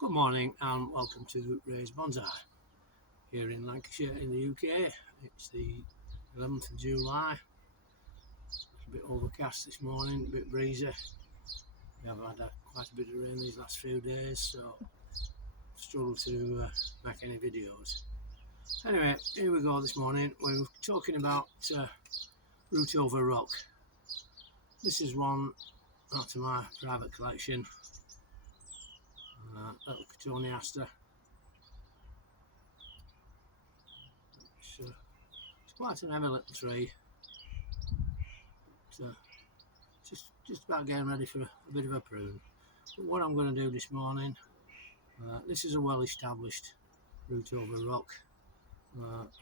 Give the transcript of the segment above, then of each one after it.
Good morning and welcome to Ray's Bonsai here in Lancashire in the UK. It's the 11th of July. A bit overcast this morning, a bit breezy. We have had quite a bit of rain these last few days, so I've struggled to make any videos. Anyway, here we go this morning. We're talking about root over rock. This is one out of my private collection. Little Cotoneaster. It's quite an heavy little tree. Just about getting ready for a bit of a prune. But what I'm going to do this morning, this is a well established root over rock.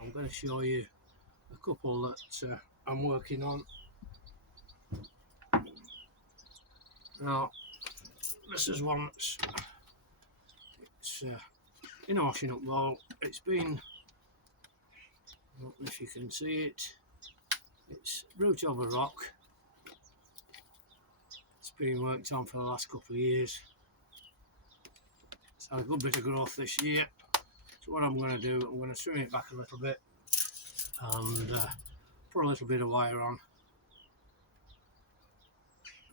I'm going to show you a couple that I'm working on. Now, this is one that's in a washing up bowl. It's been, I don't know if you can see it, it's root over rock. It's been worked on for the last couple of years. It's had a good bit of growth this year. So what I'm going to do, I'm going to trim it back a little bit and put a little bit of wire on.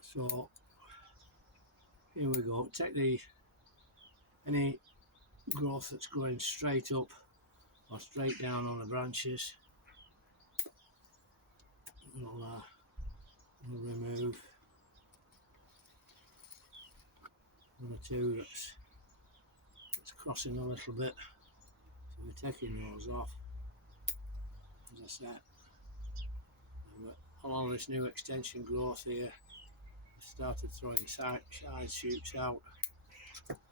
So here we go. Take any growth that's going straight up or straight down on the branches. We'll remove one or two that's crossing a little bit. So we're taking those off. As I said, a lot of this new extension growth here started throwing side shoots out,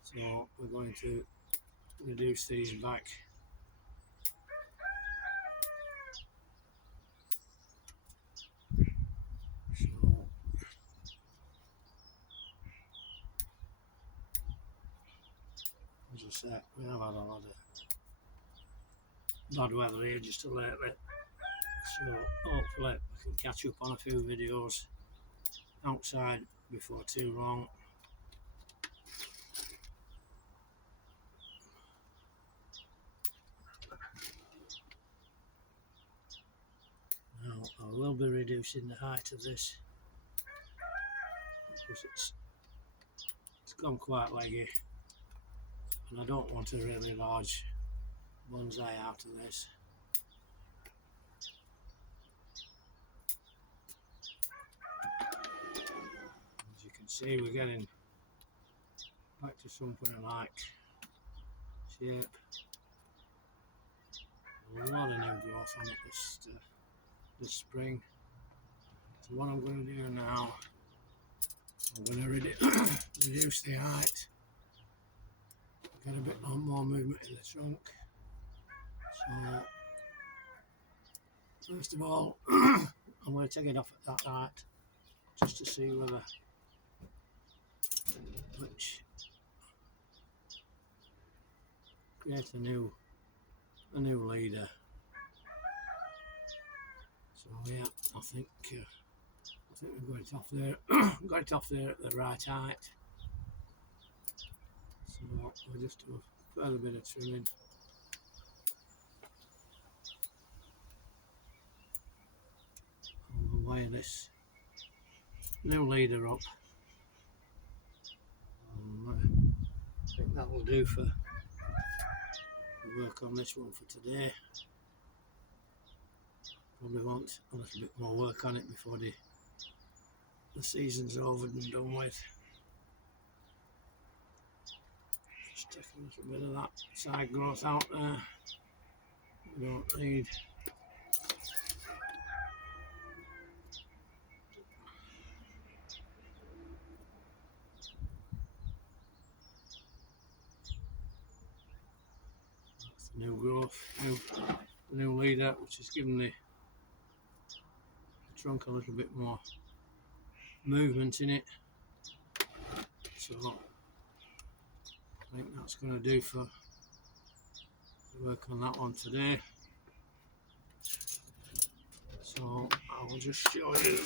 so we're going to reduce these back. So as I said, we have had a lot of bad weather here just lately, so hopefully we can catch up on a few videos outside before too long. Now I will be reducing the height of this because it's gone quite leggy and I don't want a really large bonsai out of this. As you can see, we're getting back to something like shape. A lot of new growth on it this spring. So what I'm going to do now, I'm going to reduce the height, get a bit more movement in the trunk. So first of all, I'm going to take it off at that height just to see which create a new leader. So yeah, I think we've got it off there. Got it off there at the right height. So we'll just do a further bit of trimming. And we'll wire this new leader up. I think that will do for the work on this one for today. Probably want a little bit more work on it before the season's over and done with. Just take a little bit of that side growth out there. We don't need. That's the new growth, new leader, which is giving the trunk a little bit more movement in it. So I think that's going to do for the work on that one today. So I'll just show you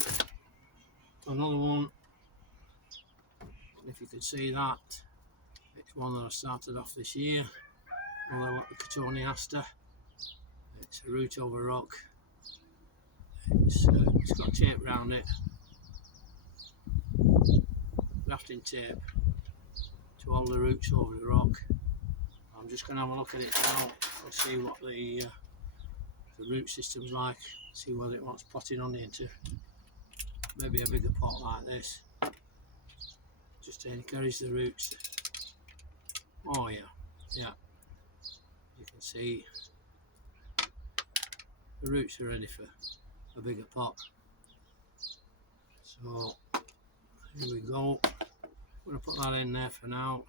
another one. If you can see that, It's one that I started off this year. Another like the Cotoneaster. It's a root over rock. It's got tape around it. Grafting tape to hold the roots over the rock. I'm just going to have a look at it now and see what the root system's like. See whether it wants potting on into maybe a bigger pot like this, just to encourage the roots. Oh yeah, you can see the roots are ready for a bigger pot. So here we go. I'm going to put that in there for now.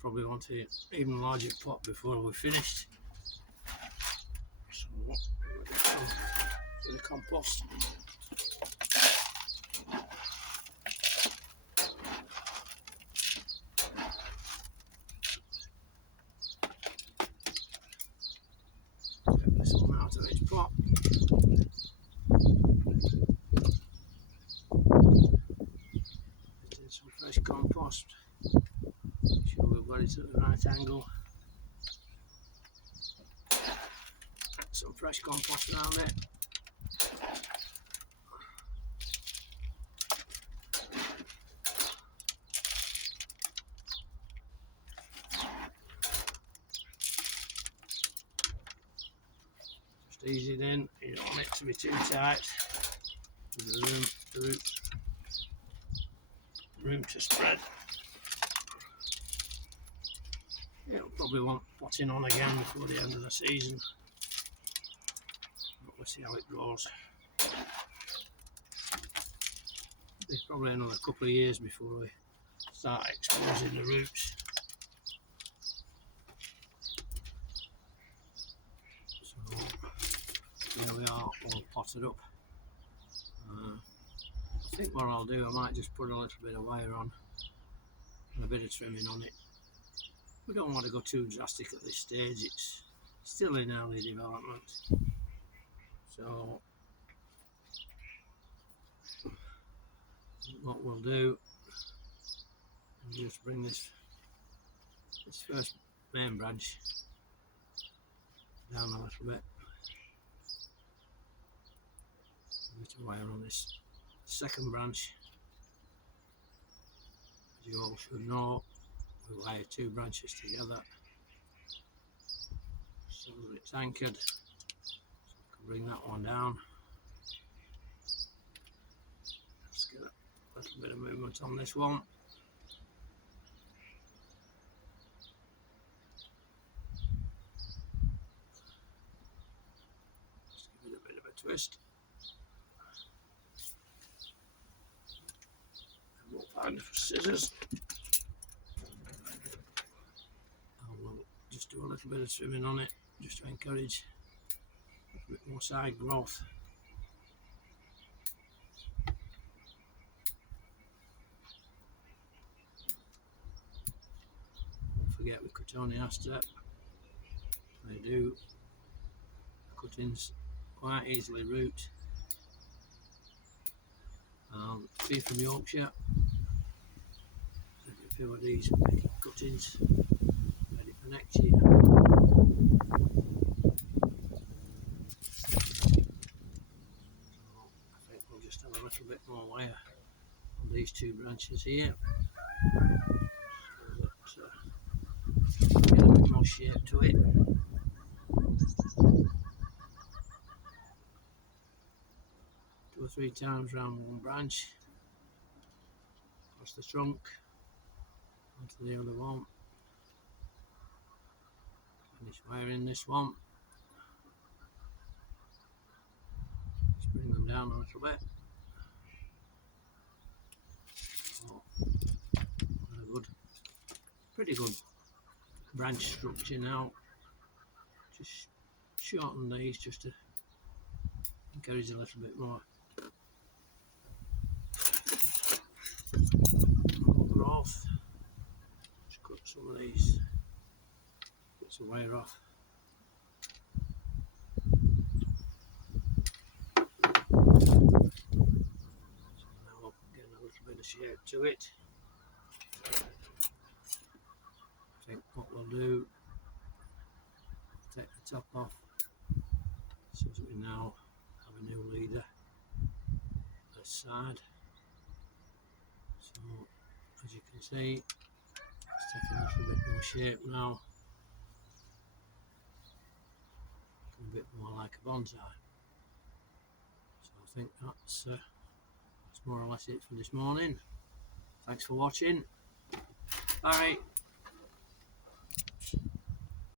Probably want an even larger pot before we're finished. So with the compost. Get this one out of its pot. Put in some fresh compost. Make sure we've got it at the right angle. Some fresh compost around it. Just ease it in. You don't want it to be too tight. The room to spread. It'll probably want potting on again before the end of the season. But we'll see how it grows. There's probably another couple of years before we start exposing the roots. So here we are, all potted up. I think what I'll do, I might just put a little bit of wire on and a bit of trimming on it. We don't want to go too drastic at this stage, it's still in early development. So what we'll do is just bring this first main branch down a little bit. A bit of wire on this second branch. As you all should know, we wire two branches together so that it's anchored. So I can bring that one down. Let's get a little bit of movement on this one. Just give it a bit of a twist. And we'll find the scissors. And we'll just do a little bit of trimming on it, just to encourage a bit more side growth. Don't forget with Cotoneaster, they do cuttings quite easily root. Be from Yorkshire, a few of these making cuttings ready for next year. So I think we'll just have a little bit more wire on these two branches here, so that get a bit more shape to it. 2 or 3 times round one branch, across the trunk, onto the other one. Finish wiring this one. Just bring them down a little bit. So, pretty good branch structure now. Just shorten these just to encourage a little bit more growth. Just cut some of these bits of wire off. So now I'm getting a little bit of shape to it. do, take the top off, so that we now have a new leader this side. So as you can see, it's taking a little bit more shape now, looking a bit more like a bonsai. So I think that's more or less it for this morning. Thanks for watching. Bye.